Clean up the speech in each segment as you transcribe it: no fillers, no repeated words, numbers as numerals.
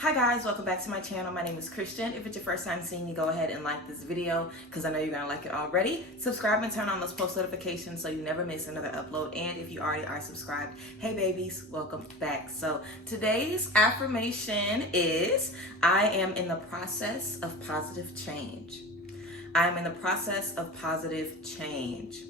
Hi guys, welcome back to my channel. My name is Christian. If it's your first time seeing me, go ahead and like this video because I know you're gonna like it already. Subscribe and turn on those post notifications so you never miss another upload. And if you already are subscribed, hey babies, welcome back. So today's affirmation is, I am in the process of positive change. I am in the process of positive change.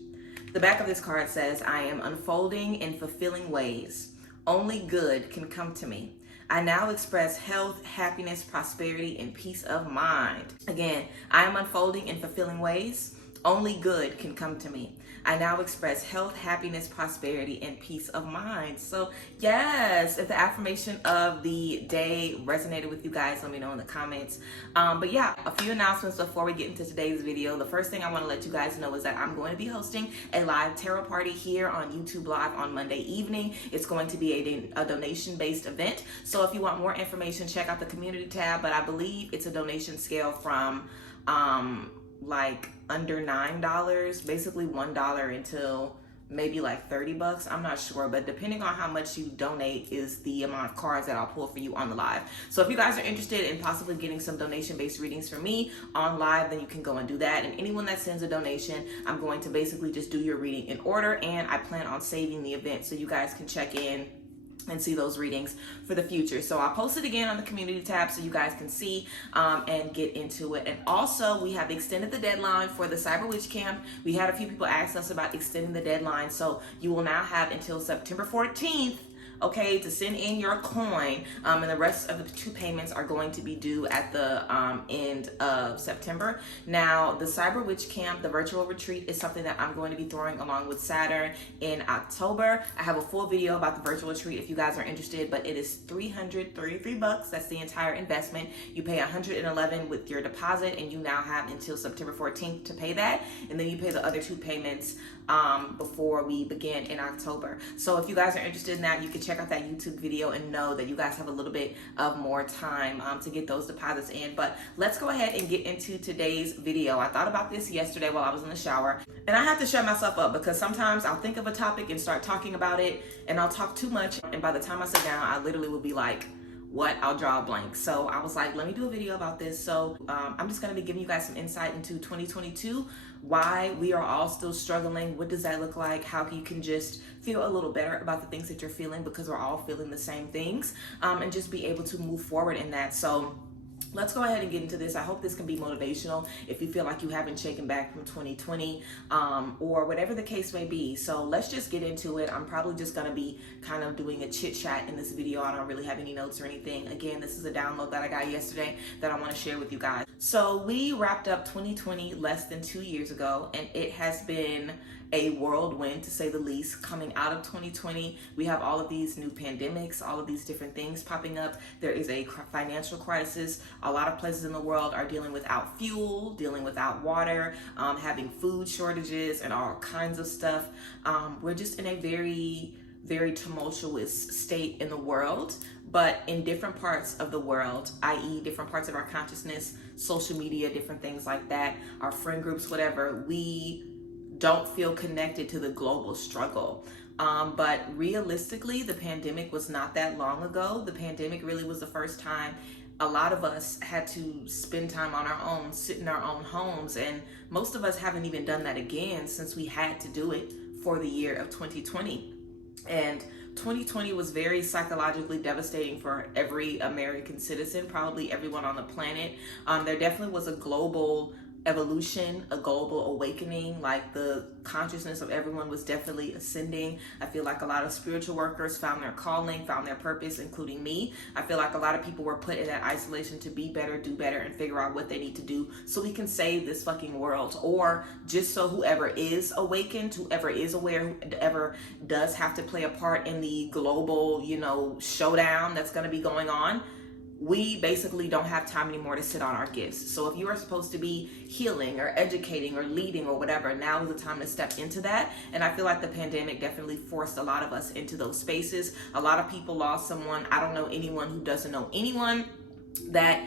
The back of this card says, I am unfolding in fulfilling ways. Only good can come to me. I now express health, happiness, prosperity, and peace of mind. Again, I am unfolding in fulfilling ways. Only good can come to me. I now express health, happiness, prosperity, and peace of mind. So yes, if the affirmation of the day resonated with you guys, let me know in the comments. But yeah, a few announcements before we get into today's video. The first thing I want to let you guys know is that I'm going to be hosting a live tarot party here on YouTube Live on Monday evening. It's going to be a donation-based event. So if you want more information, check out the community tab, but I believe it's a donation scale from like under $9, basically $1 until maybe like 30 bucks. I'm not sure, but depending on how much you donate is the amount of cards that I'll pull for you on the live. So if you guys are interested in possibly getting some donation-based readings from me on live, then you can go and do that. And anyone that sends a donation, I'm going to basically just do your reading in order, and I plan on saving the event so you guys can check in and see those readings for the future. So I'll post it again on the community tab so you guys can see and get into it. And also, we have extended the deadline for the Cyber Witch Camp. We had a few people ask us about extending the deadline, so you will now have until September 14th, okay, to send in your coin, and the rest of the 2 payments are going to be due at the end of September. Now, the Cyber Witch Camp, the virtual retreat, is something that I'm going to be throwing along with Saturn in October. I have a full video about the virtual retreat if you guys are interested, but it is $333. That's the entire investment. You pay $111 with your deposit, and you now have until September 14th to pay that, and then you pay the other 2 payments before we begin in October. So if you guys are interested in that, you can check out that YouTube video and know that you guys have a little bit of more time to get those deposits in. But let's go ahead and get into today's video. I thought about this yesterday while I was in the shower, and I have to shut myself up because sometimes I'll think of a topic and start talking about it, and I'll talk too much, and by the time I sit down, I literally will be like, what? I'll draw a blank. So I was like, let me do a video about this. So I'm just going to be giving you guys some insight into 2022, why we are all still struggling. What does that look like? How you can just feel a little better about the things that you're feeling, because we're all feeling the same things, and just be able to move forward in that. So let's go ahead and get into this. I hope this can be motivational if you feel like you haven't shaken back from 2020, or whatever the case may be. So let's just get into it. I'm probably just going to be kind of doing a chit chat in this video. I don't really have any notes or anything. Again, this is a download that I got yesterday that I want to share with you guys. So we wrapped up 2020 less than 2 years ago, and it has been a whirlwind, to say the least. Coming out of 2020, we have all of these new pandemics, all of these different things popping up. There is a financial crisis. A lot of places in the world are dealing without fuel, dealing without water, having food shortages and all kinds of stuff. We're just in a very tumultuous state in the world, but in different parts of the world, i.e. different parts of our consciousness, social media, different things like that, our friend groups, whatever, we don't feel connected to the global struggle. But realistically, the pandemic was not that long ago. The pandemic really was the first time a lot of us had to spend time on our own, sit in our own homes, and most of us haven't even done that again since we had to do it for the year of 2020. And 2020 was very psychologically devastating for every American citizen, probably everyone on the planet. There definitely was a global evolution, a global awakening. Like, the consciousness of everyone was definitely ascending. I feel like a lot of spiritual workers found their calling, found their purpose, including me. I feel like a lot of people were put in that isolation to be better, do better, and figure out what they need to do so we can save this fucking world, or just so whoever is awakened, whoever is aware, whoever does have to play a part in the global, showdown that's going to be going on, we basically don't have time anymore to sit on our gifts. So if you are supposed to be healing or educating or leading or whatever, now is the time to step into that. And I feel like the pandemic definitely forced a lot of us into those spaces. A lot of people lost someone. I don't know anyone who doesn't know anyone that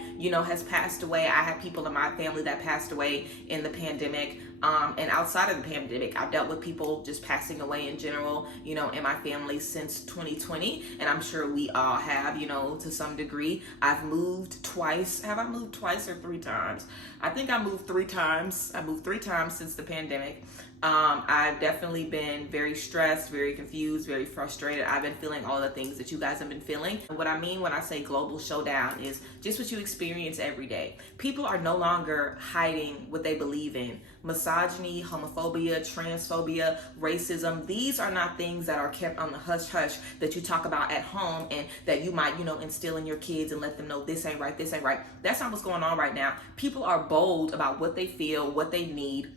has passed away. I have people in my family that passed away in the pandemic. And outside of the pandemic, I've dealt with people just passing away in general, you know, in my family since 2020. And I'm sure we all have, you know, to some degree. I've moved twice. Have I moved twice or 3 times? I think I moved 3 times. I moved 3 times since the pandemic. I've definitely been very stressed, very confused, very frustrated. I've been feeling all the things that you guys have been feeling. What I mean when I say global showdown is just what you experience every day. People are no longer hiding what they believe in. Misogyny, homophobia, transphobia, racism, these are not things that are kept on the hush hush that you talk about at home and that you might, you know, instill in your kids and let them know this ain't right, this ain't right. That's not what's going on right now. People are bold about what they feel, what they need,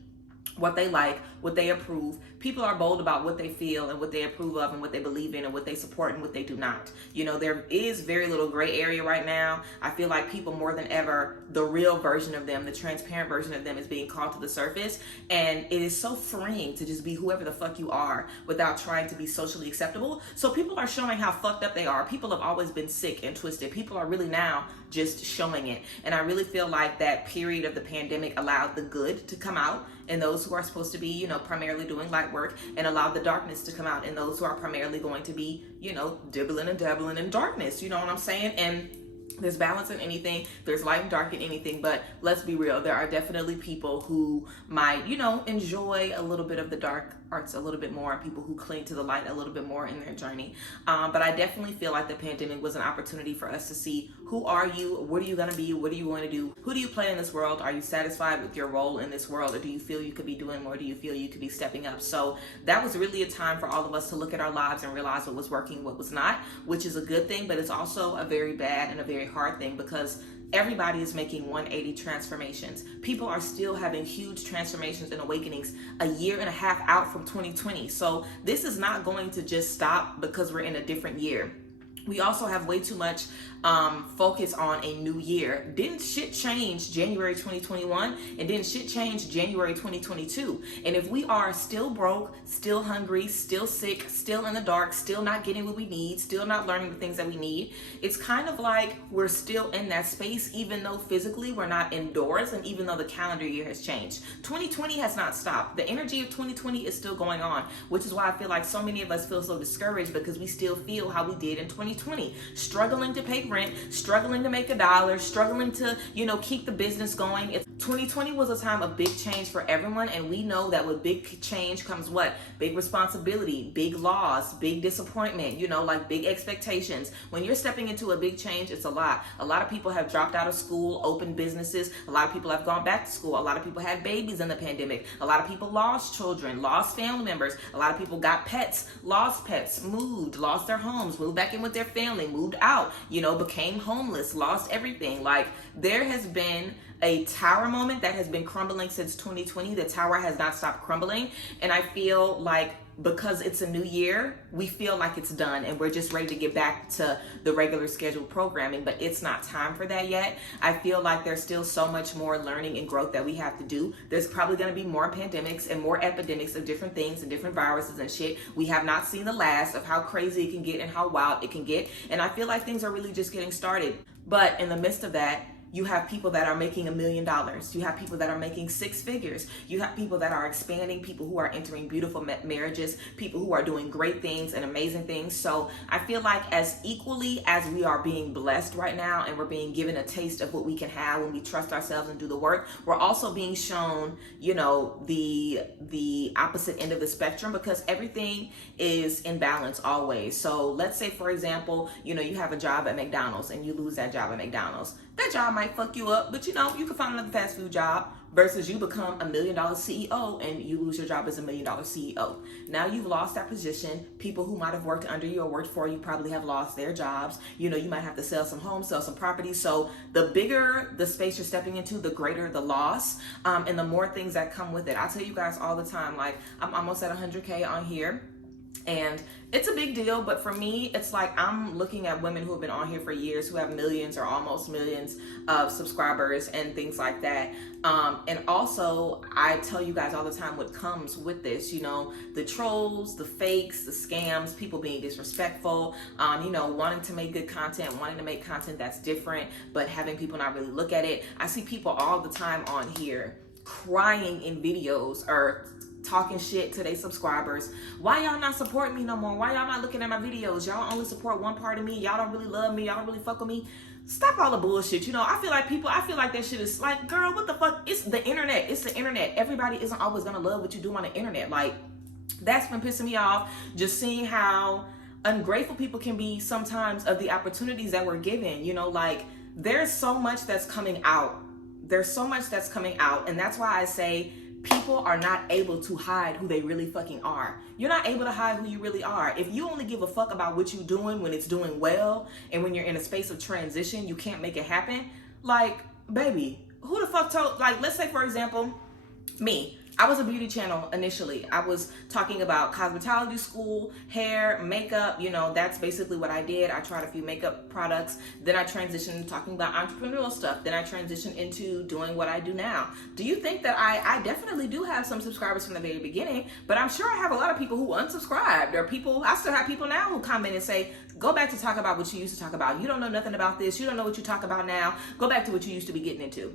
what they like, what they approve. People are bold about what they feel and what they approve of and what they believe in and what they support and what they do not. You know, there is very little gray area right now. I feel like people more than ever, the real version of them, the transparent version of them is being called to the surface. And it is so freeing to just be whoever the fuck you are without trying to be socially acceptable. So people are showing how fucked up they are. People have always been sick and twisted. People are really now just showing it. And I really feel like that period of the pandemic allowed the good to come out and those who are supposed to be, you know, primarily doing light work, and allowed the darkness to come out and those who are primarily going to be, you know, dibbling and dabbling in darkness. You know what I'm saying? And there's balance in anything, there's light and dark in anything, but let's be real, there are definitely people who might, you know, enjoy a little bit of the dark arts a little bit more, and people who cling to the light a little bit more in their journey. But I definitely feel like the pandemic was an opportunity for us to see, who are you, what are you going to be, what are you going to do, who do you play in this world, are you satisfied with your role in this world, or do you feel you could be doing more, do you feel you could be stepping up? So that was really a time for all of us to look at our lives and realize what was working, what was not, which is a good thing, but it's also a very bad and a very hard thing, because everybody is making 180 transformations. People are still having huge transformations and awakenings a year and a half out from 2020. So this is not going to just stop because we're in a different year. We also have way too much focus on a new year. Didn't shit change January 2021, and didn't shit change January 2022? And if we are still broke, still hungry, still sick, still in the dark, still not getting what we need, still not learning the things that we need, it's kind of like we're still in that space, even though physically we're not indoors, and even though the calendar year has changed. 2020 has not stopped. The energy of 2020 is still going on, which is why I feel like so many of us feel so discouraged, because we still feel how we did in 2020, struggling to pay rent, struggling to make $1, struggling to, you know, keep the business going. 2020 was a time of big change for everyone, and we know that with big change comes what? Big responsibility, big loss, big disappointment, you know, like big expectations. When you're stepping into a big change, it's a lot. A lot of people have dropped out of school, opened businesses. A lot of people have gone back to school. A lot of people had babies in the pandemic. A lot of people lost children, lost family members. A lot of people got pets, lost pets, moved, lost their homes, moved back in with their family, moved out, you know, became homeless, lost everything. Like, there has been a tower moment that has been crumbling since 2020. The tower has not stopped crumbling, and I feel like because it's a new year, we feel like it's done and we're just ready to get back to the regular scheduled programming, but it's not time for that yet. I feel like there's still so much more learning and growth that we have to do. There's probably going to be more pandemics and more epidemics of different things and different viruses and shit. We have not seen the last of how crazy it can get and how wild it can get, and I feel like things are really just getting started. But in the midst of that, you have people that are making $1 million. You have people that are making 6 figures. You have people that are expanding, people who are entering beautiful marriages, people who are doing great things and amazing things. So I feel like as equally as we are being blessed right now and we're being given a taste of what we can have when we trust ourselves and do the work, we're also being shown, you know, the opposite end of the spectrum, because everything is in balance always. So let's say, for example, you know, you have a job at McDonald's and you lose that job at McDonald's. That job might fuck you up, but you know, you can find another fast food job, versus you become $1 million CEO and you lose your job as $1 million CEO. Now you've lost that position. People who might have worked under you or worked for you probably have lost their jobs. You know, you might have to sell some homes, sell some properties. So the bigger the space you're stepping into, the greater the loss, and the more things that come with it. I tell you guys all the time, like, I'm almost at 100K on here. And it's a big deal, but for me, it's like I'm looking at women who have been on here for years, who have millions or almost millions of subscribers and things like that. And also, I tell you guys all the time what comes with this, you know, the trolls, the fakes, the scams, people being disrespectful, you know, wanting to make good content, wanting to make content that's different, but having people not really look at it. I see people all the time on here crying in videos or talking shit to their subscribers. Why y'all not supporting me no more? Why y'all not looking at my videos? Y'all only support one part of me. Y'all don't really love me. Y'all don't really fuck with me. Stop all the bullshit. You know, I feel like that shit is like, girl, what the fuck? It's the internet. It's the internet. Everybody isn't always gonna love what you do on the internet. Like, that's been pissing me off. Just seeing how ungrateful people can be sometimes of the opportunities that we're given. You know, like, there's so much that's coming out. There's so much that's coming out. And that's why I say people are not able to hide who they really fucking are. You're not able to hide who you really are. If you only give a fuck about what you're doing when it's doing well, and when you're in a space of transition, you can't make it happen. Like, baby, who the fuck told, like, let's say, for example, me. I was a beauty channel initially. I was talking about cosmetology school, hair, makeup, you know, that's basically what I did. I tried a few makeup products. Then I transitioned to talking about entrepreneurial stuff. Then I transitioned into doing what I do now. Do you think that I definitely do have some subscribers from the very beginning, but I'm sure I have a lot of people who unsubscribed, or people, I still have people now who comment and say, go back to talk about what you used to talk about. You don't know nothing about this. You don't know what you talk about now. Go back to what you used to be getting into.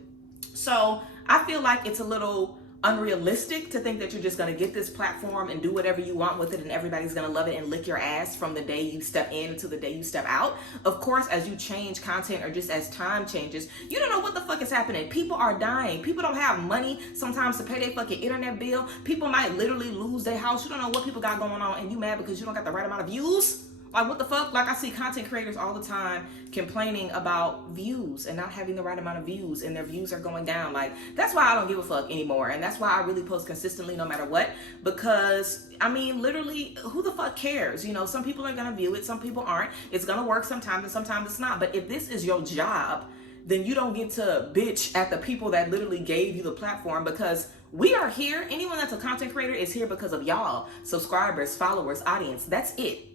So I feel like it's a little unrealistic to think that you're just going to get this platform and do whatever you want with it and everybody's going to love it and lick your ass from the day you step in until the day you step out. Of course, as you change content or just as time changes, you don't know what the fuck is happening. People are dying. People don't have money sometimes to pay their fucking internet bill. People might literally lose their house. You don't know what people got going on and you mad because you don't got the right amount of views. Like, what the fuck? Like, I see content creators all the time complaining about views and not having the right amount of views, and their views are going down. Like, that's why I don't give a fuck anymore. And that's why I really post consistently no matter what. Because, I mean, literally, who the fuck cares? You know, some people are gonna view it, some people aren't. It's gonna work sometimes and sometimes it's not. But if this is your job, then you don't get to bitch at the people that literally gave you the platform, because we are here. Anyone that's a content creator is here because of y'all. Subscribers, followers, audience. That's it.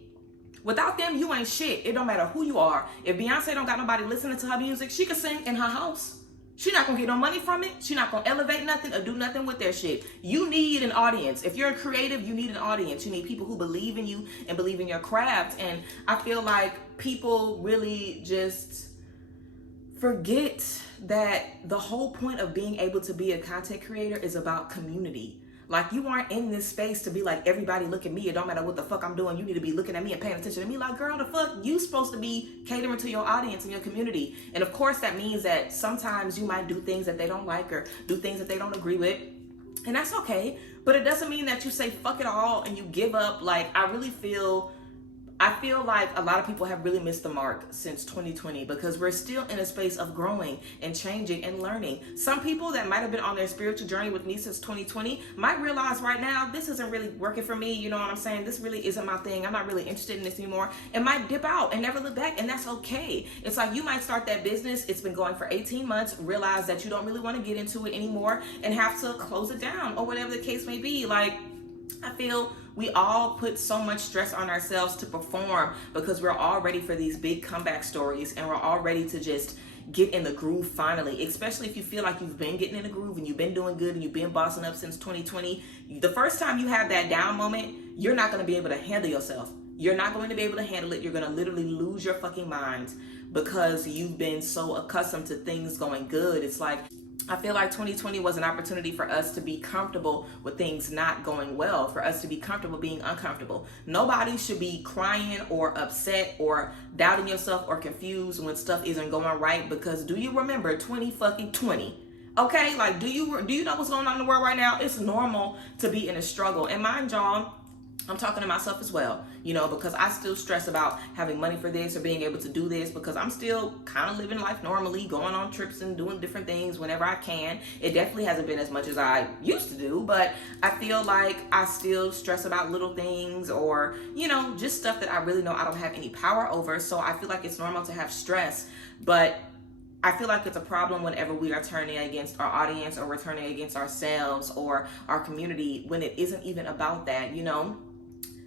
Without them, you ain't shit. It don't matter who you are. If Beyonce don't got nobody listening to her music, she can sing in her house. She not gonna get no money from it. She not gonna elevate nothing or do nothing with their shit. You need an audience. If you're a creative, you need an audience. You need people who believe in you and believe in your craft. And I feel like people really just forget that the whole point of being able to be a content creator is about community. Like, you aren't in this space to be like, everybody look at me. It don't matter what the fuck I'm doing. You need to be looking at me and paying attention to me. Like, girl, the fuck? You supposed to be catering to your audience and your community. And of course, that means that sometimes you might do things that they don't like or do things that they don't agree with. And that's okay. But it doesn't mean that you say fuck it all and you give up. Like, I feel like a lot of people have really missed the mark since 2020, because we're still in a space of growing and changing and learning. Some people that might have been on their spiritual journey with me since 2020 might realize right now, this isn't really working for me. You know what I'm saying? This really isn't my thing. I'm not really interested in this anymore, and might dip out and never look back. And that's okay. It's like, you might start that business. It's been going for 18 months, realize that you don't really want to get into it anymore and have to close it down or whatever the case may be. Like, I feel we all put so much stress on ourselves to perform because we're all ready for these big comeback stories, and we're all ready to just get in the groove finally, especially if you feel like you've been getting in the groove and you've been doing good and you've been bossing up since 2020. The first time you have that down moment, you're not going to be able to handle yourself. You're not going to be able to handle it. You're going to literally lose your fucking mind because you've been so accustomed to things going good. It's like, I feel like 2020 was an opportunity for us to be comfortable with things not going well, for us to be comfortable being uncomfortable. Nobody should be crying or upset or doubting yourself or confused when stuff isn't going right, because do you remember 2020? Okay, like, do you know what's going on in the world right now? It's normal to be in a struggle. And mind y'all, I'm talking to myself as well, you know, because I still stress about having money for this or being able to do this, because I'm still kind of living life normally, going on trips and doing different things whenever I can. It definitely hasn't been as much as I used to do, but I feel like I still stress about little things, or, you know, just stuff that I really know I don't have any power over. So I feel like it's normal to have stress, but I feel like it's a problem whenever we are turning against our audience, or we're turning against ourselves or our community, when it isn't even about that, you know?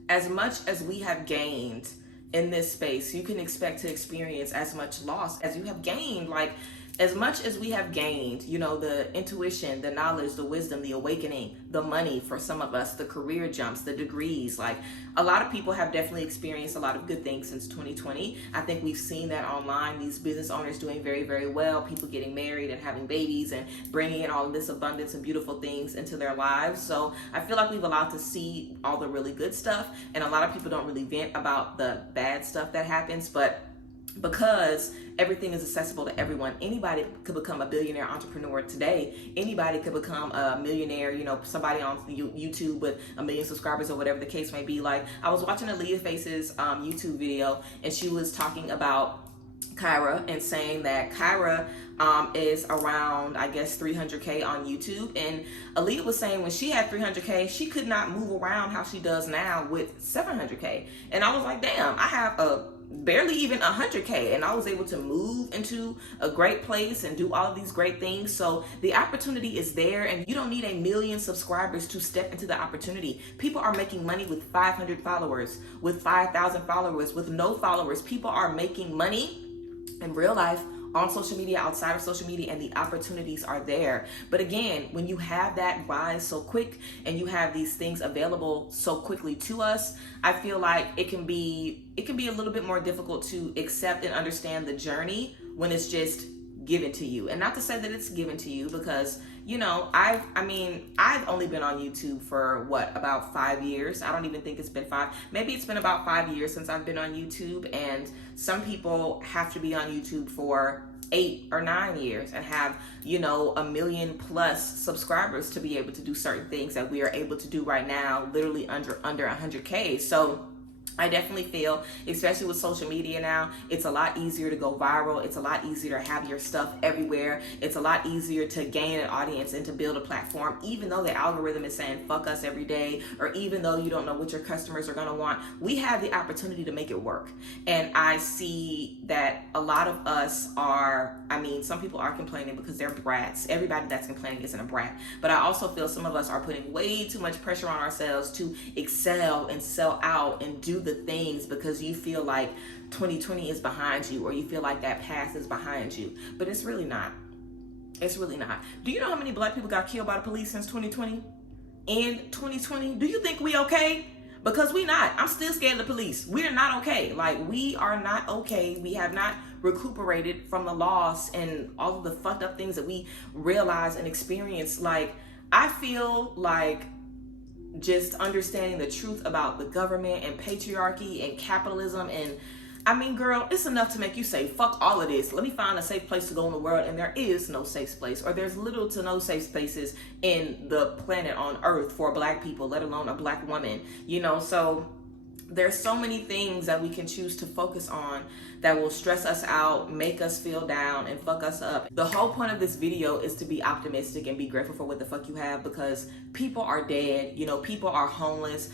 As much as we have gained in this space, you can expect to experience as much loss as you have gained. Like, as much as we have gained, you know, the intuition, the knowledge, the wisdom, the awakening, the money for some of us, the career jumps, the degrees, like a lot of people have definitely experienced a lot of good things since 2020. I think we've seen that online, these business owners doing very, very well, people getting married and having babies and bringing in all of this abundance and beautiful things into their lives. So I feel like we've allowed to see all the really good stuff, and a lot of people don't really vent about the bad stuff that happens, but because everything is accessible to everyone, anybody could become a billionaire entrepreneur today. Anybody could become a millionaire, you know, somebody on YouTube with 1 million subscribers or whatever the case may be. Like, I was watching Aaliyah Face's YouTube video, and she was talking about Kyra and saying that Kyra is around, I guess, 300K on YouTube. And Aaliyah was saying when she had 300K, she could not move around how she does now with 700K. And I was like, damn, I have barely even 100K, and I was able to move into a great place and do all of these great things. So the opportunity is there, and you don't need 1 million subscribers to step into the opportunity. People are making money with 500 followers, with 5,000 followers, with no followers. People are making money in real life, on social media, outside of social media, and the opportunities are there. But again, when you have that rise so quick and you have these things available so quickly to us, I feel like it can be a little bit more difficult to accept and understand the journey when it's just given to you. And not to say that it's given to you, because, you know, I've only been on YouTube for what, about 5 years. I don't even think it's been 5. Maybe it's been about 5 years since I've been on YouTube. And some people have to be on YouTube for 8 or 9 years and have, you know, 1 million plus subscribers to be able to do certain things that we are able to do right now, literally under 100K. So I definitely feel, especially with social media now, it's a lot easier to go viral. It's a lot easier to have your stuff everywhere. It's a lot easier to gain an audience and to build a platform, even though the algorithm is saying fuck us every day, or even though you don't know what your customers are going to want. We have the opportunity to make it work. And I see that a lot of us are, some people are complaining because they're brats. Everybody that's complaining isn't a brat. But I also feel some of us are putting way too much pressure on ourselves to excel and sell out and do the things because you feel like 2020 is behind you, or you feel like that past is behind you. But it's really not. It's really not. Do you know how many black people got killed by the police since 2020? In 2020, do you think we okay? Because we not. I'm still scared of the police. We're not okay. Like, we are not okay. We have not recuperated from the loss and all of the fucked up things that we realized and experienced. Like, I feel like just understanding the truth about the government and patriarchy and capitalism, and girl, it's enough to make you say fuck all of this. Let me find a safe place to go in the world. And there is no safe place, or there's little to no safe spaces in the planet on earth for black people, let alone a black woman, you know. So there's so many things that we can choose to focus on that will stress us out, make us feel down, and fuck us up. The whole point of this video is to be optimistic and be grateful for what the fuck you have, because people are dead, you know, people are homeless,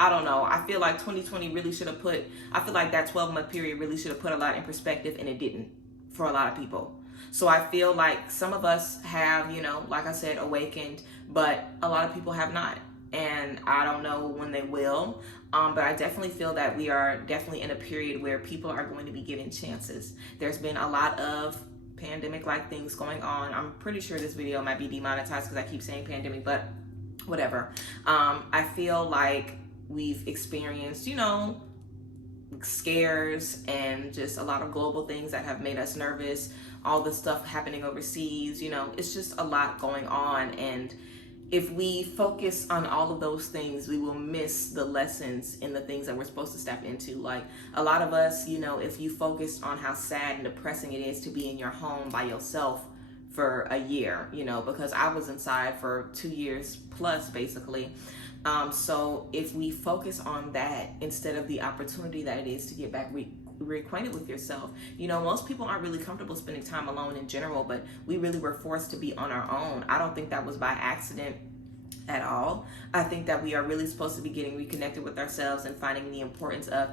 I don't know. I feel like 2020 really should have I feel like that 12-month period really should have put a lot in perspective, and it didn't for a lot of people. So I feel like some of us have, you know, like I said, awakened, but a lot of people have not. And I don't know when they will. But I definitely feel that we are definitely in a period where people are going to be given chances. There's been a lot of pandemic-like things going on. I'm pretty sure this video might be demonetized because I keep saying pandemic, but whatever. I feel like we've experienced, you know, scares and just a lot of global things that have made us nervous. All the stuff happening overseas, you know, it's just a lot going on. And if we focus on all of those things, we will miss the lessons in the things that we're supposed to step into. Like, a lot of us, you know, if you focused on how sad and depressing it is to be in your home by yourself for a year, you know, because I was inside for 2 years plus, basically. So if we focus on that instead of the opportunity that it is to get back reacquainted with yourself. You know, most people aren't really comfortable spending time alone in general, but we really were forced to be on our own. I don't think that was by accident at all. I think that we are really supposed to be getting reconnected with ourselves and finding the importance of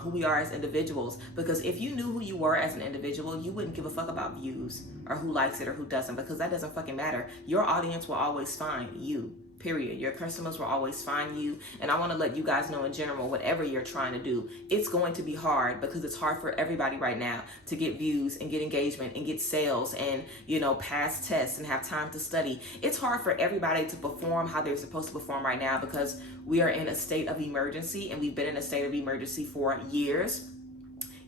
who we are as individuals. Because if you knew who you were as an individual, you wouldn't give a fuck about views or who likes it or who doesn't, because that doesn't fucking matter. Your audience will always find you. period. Your customers will always find you. And I want to let you guys know in general, whatever you're trying to do, it's going to be hard, because it's hard for everybody right now to get views and get engagement and get sales and, you know, pass tests and have time to study. It's hard for everybody to perform how they're supposed to perform right now, because we are in a state of emergency, and we've been in a state of emergency for years.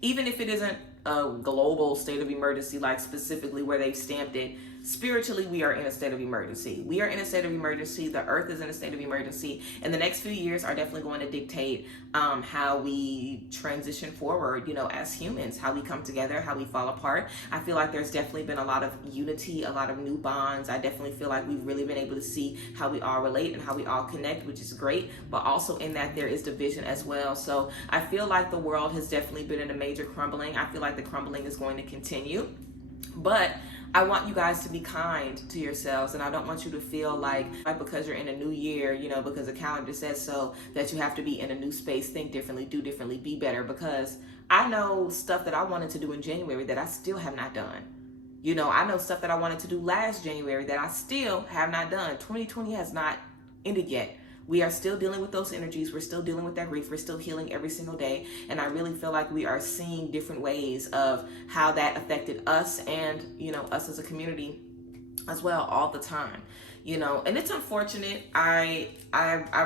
Even if it isn't a global state of emergency, like specifically where they've stamped it, spiritually, we are in a state of emergency. We are in a state of emergency. The earth is in a state of emergency. And the next few years are definitely going to dictate how we transition forward, you know, as humans, how we come together, how we fall apart. I feel like there's definitely been a lot of unity, a lot of new bonds. I definitely feel like we've really been able to see how we all relate and how we all connect, which is great. But also in that, there is division as well. So I feel like the world has definitely been in a major crumbling. I feel like the crumbling is going to continue. But I want you guys to be kind to yourselves, and I don't want you to feel like because you're in a new year, you know, because the calendar says so, that you have to be in a new space, think differently, do differently, be better. Because I know stuff that I wanted to do in January that I still have not done. You know, I know stuff that I wanted to do last January that I still have not done. 2020 has not ended yet. We are still dealing with those energies. We're still dealing with that grief. We're still healing every single day. And I really feel like we are seeing different ways of how that affected us and, you know, us as a community as well all the time. You know, and it's unfortunate. I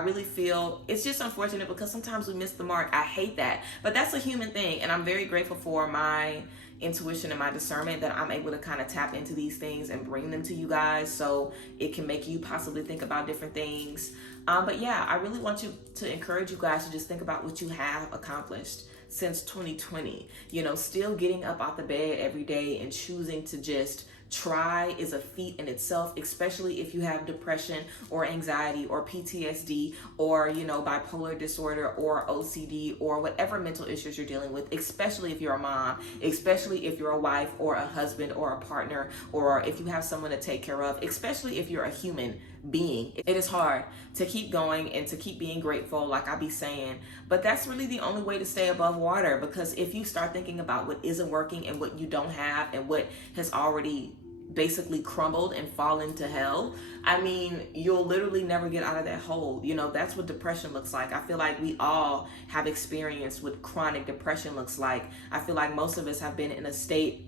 really feel it's just unfortunate because sometimes we miss the mark. I hate that. But that's a human thing. And I'm very grateful for my intuition and my discernment that I'm able to kind of tap into these things and bring them to you guys, so it can make you possibly think about different things. But yeah, I really want you to encourage you guys to just think about what you have accomplished since 2020. You know, still getting up out the bed every day and choosing to just try is a feat in itself, especially if you have depression or anxiety or PTSD or, you know, bipolar disorder or OCD or whatever mental issues you're dealing with, especially if you're a mom, especially if you're a wife or a husband or a partner, or if you have someone to take care of, especially if you're a human being. It is hard to keep going and to keep being grateful, like I be saying, but that's really the only way to stay above water, because if you start thinking about what isn't working and what you don't have and what has already basically crumbled and fallen to hell, I mean, you'll literally never get out of that hole. You know, that's what depression looks like. I feel like we all have experienced what chronic depression looks like. I feel like most of us have been in a state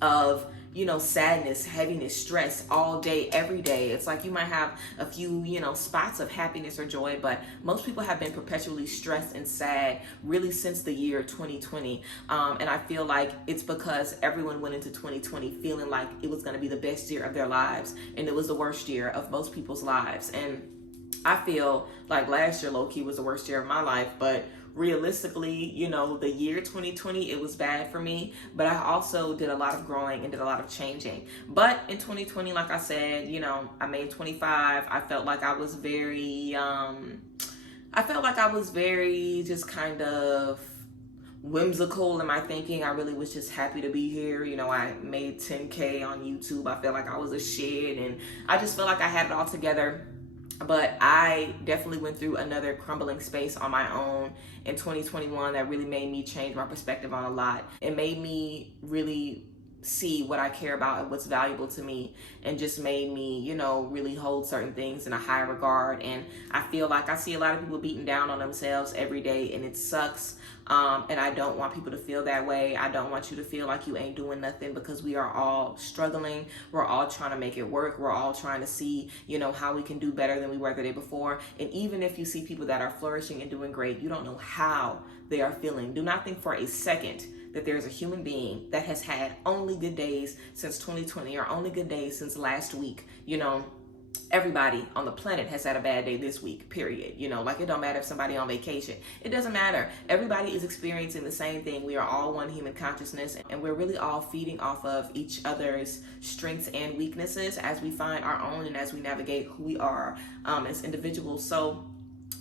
of, you know, sadness, heaviness, stress all day, every day. It's like you might have a few, you know, spots of happiness or joy, but most people have been perpetually stressed and sad really since the year 2020. And I feel like it's because everyone went into 2020 feeling like it was going to be the best year of their lives, and it was the worst year of most people's lives. And I feel like last year low-key was the worst year of my life, but realistically, you know, the year 2020, it was bad for me, but I also did a lot of growing and did a lot of changing. But in 2020, like I said, you know, I made 25. I felt like I was very just kind of whimsical in my thinking. I really was just happy to be here. You know, I made 10K on YouTube. I felt like I was a shit, and I just felt like I had it all together. But I definitely went through another crumbling space on my own in 2021 that really made me change my perspective on a lot. It made me really see what I care about and what's valuable to me, and just made me, you know, really hold certain things in a high regard. And I feel like I see a lot of people beating down on themselves every day, and it sucks. And I don't want people to feel that way. I don't want you to feel like you ain't doing nothing, because we are all struggling. We're all trying to make it work. We're all trying to see, you know, how we can do better than we were the day before. And even if you see people that are flourishing and doing great, you don't know how they are feeling. Do not think for a second that there's a human being that has had only good days since 2020 or only good days since last week. You know, everybody on the planet has had a bad day this week, period. You know, like it don't matter if somebody on vacation. It doesn't matter. Everybody is experiencing the same thing. We are all one human consciousness, and we're really all feeding off of each other's strengths and weaknesses as we find our own and as we navigate who we are as individuals. So,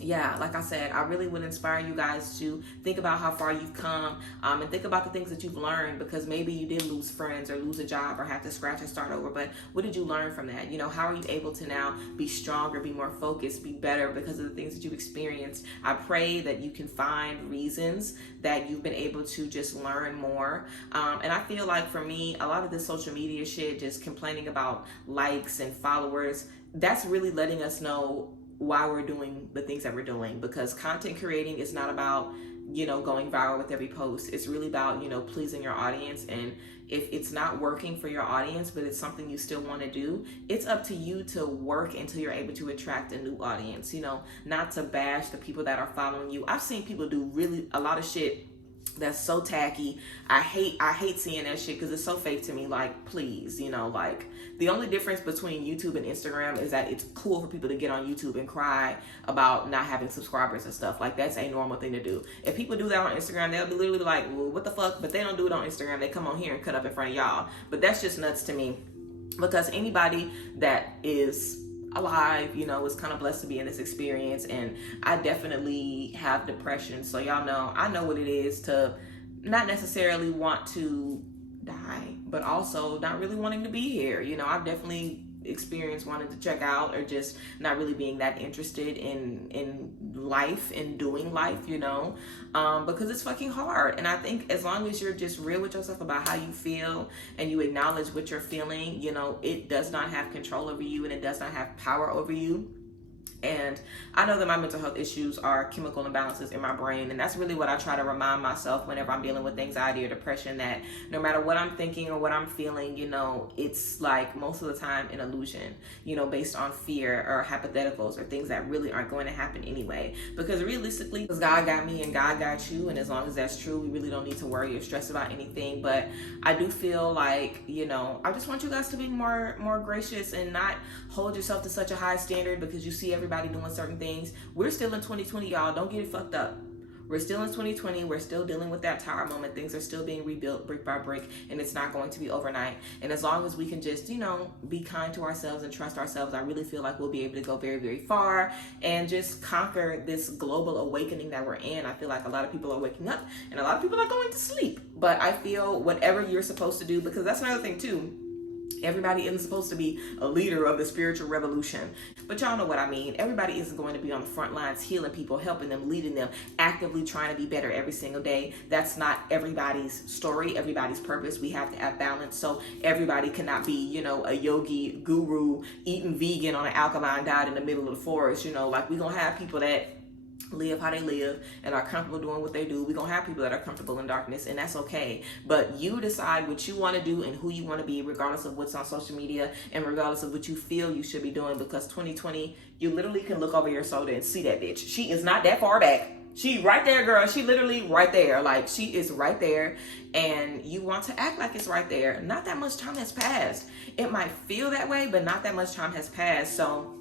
yeah, like I said, I really would inspire you guys to think about how far you've come, and think about the things that you've learned, because maybe you did lose friends or lose a job or have to scratch and start over, but what did you learn from that? You know, how are you able to now be stronger, be more focused, be better because of the things that you've experienced? I pray that you can find reasons that you've been able to just learn more. And I feel like for me, a lot of this social media shit, just complaining about likes and followers, that's really letting us know why we're doing the things that we're doing, because content creating is not about, you know, going viral with every post. It's really about, you know, pleasing your audience. And if it's not working for your audience, but it's something you still want to do, it's up to you to work until you're able to attract a new audience, you know, not to bash the people that are following you. I've seen people do really a lot of shit that's so tacky. I hate seeing that shit because it's so fake to me. Like, please, you know, like, the only difference between YouTube and Instagram is that it's cool for people to get on YouTube and cry about not having subscribers and stuff. Like, that's a normal thing to do. If people do that on Instagram, they'll be literally like, well, what the fuck? But they don't do it on Instagram. They come on here and cut up in front of y'all. But that's just nuts to me, because anybody that is alive, you know, is kind of blessed to be in this experience. And I definitely have depression, so y'all know, I know what it is to not necessarily want to die, but also not really wanting to be here. You know, I've definitely experienced wanting to check out, or just not really being that interested in life and doing life, you know, because it's fucking hard. And I think as long as you're just real with yourself about how you feel and you acknowledge what you're feeling, you know, it does not have control over you and it does not have power over you. And I know that my mental health issues are chemical imbalances in my brain. And that's really what I try to remind myself whenever I'm dealing with anxiety or depression, that no matter what I'm thinking or what I'm feeling, you know, it's like most of the time an illusion, you know, based on fear or hypotheticals or things that really aren't going to happen anyway. Because realistically, God got me and God got you. And as long as that's true, we really don't need to worry or stress about anything. But I do feel like, you know, I just want you guys to be more gracious and not hold yourself to such a high standard because you see everybody doing certain things. We're still in 2020, y'all. Don't get it fucked up. We're still in 2020. We're still dealing with that tower moment. Things are still being rebuilt brick by brick, and it's not going to be overnight. And as long as we can just, you know, be kind to ourselves and trust ourselves, I really feel like we'll be able to go very, very far and just conquer this global awakening that we're in. I feel like a lot of people are waking up and a lot of people are going to sleep. But I feel whatever you're supposed to do, because that's another thing too. Everybody isn't supposed to be a leader of the spiritual revolution. But y'all know what I mean. Everybody isn't going to be on the front lines healing people, helping them, leading them, actively trying to be better every single day. That's not everybody's story, everybody's purpose. We have to have balance. So everybody cannot be, you know, a yogi guru eating vegan on an alkaline diet in the middle of the forest. You know, like, we're going to have people that live how they live and are comfortable doing what they do. We're gonna have people that are comfortable in darkness, and that's okay. But you decide what you want to do and who you want to be, regardless of what's on social media and regardless of what you feel you should be doing. Because 2020, you literally can look over your shoulder and see that bitch. She is not that far back. She right there, girl. She literally right there. Like, she is right there, and you want to act like it's right there. Not that much time has passed. It might feel that way, but not that much time has passed. So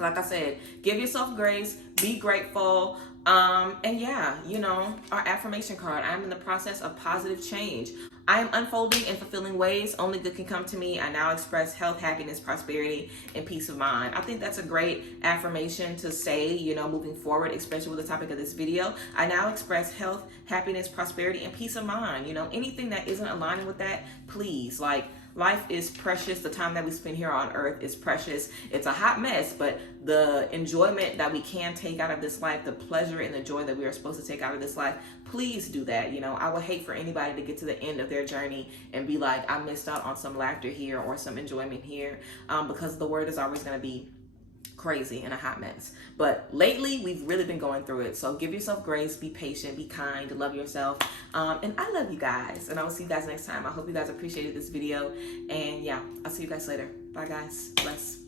like I said, give yourself grace, be grateful. And yeah, you know, our affirmation card: I'm in the process of positive change. I am unfolding in fulfilling ways. Only good can come to me. I now express health, happiness, prosperity, and peace of mind. I think that's a great affirmation to say, you know, moving forward, especially with the topic of this video. I now express health, happiness, prosperity, and peace of mind. You know, anything that isn't aligning with that, please, like, life is precious. The time that we spend here on earth is precious. It's a hot mess, but the enjoyment that we can take out of this life, the pleasure and the joy that we are supposed to take out of this life, please do that. You know, I would hate for anybody to get to the end of their journey and be like, I missed out on some laughter here or some enjoyment here, because the word is always going to be crazy and a hot mess. But lately, we've really been going through it. So give yourself grace, be patient, be kind, love yourself. And I love you guys. And I will see you guys next time. I hope you guys appreciated this video. And yeah, I'll see you guys later. Bye, guys. Bless.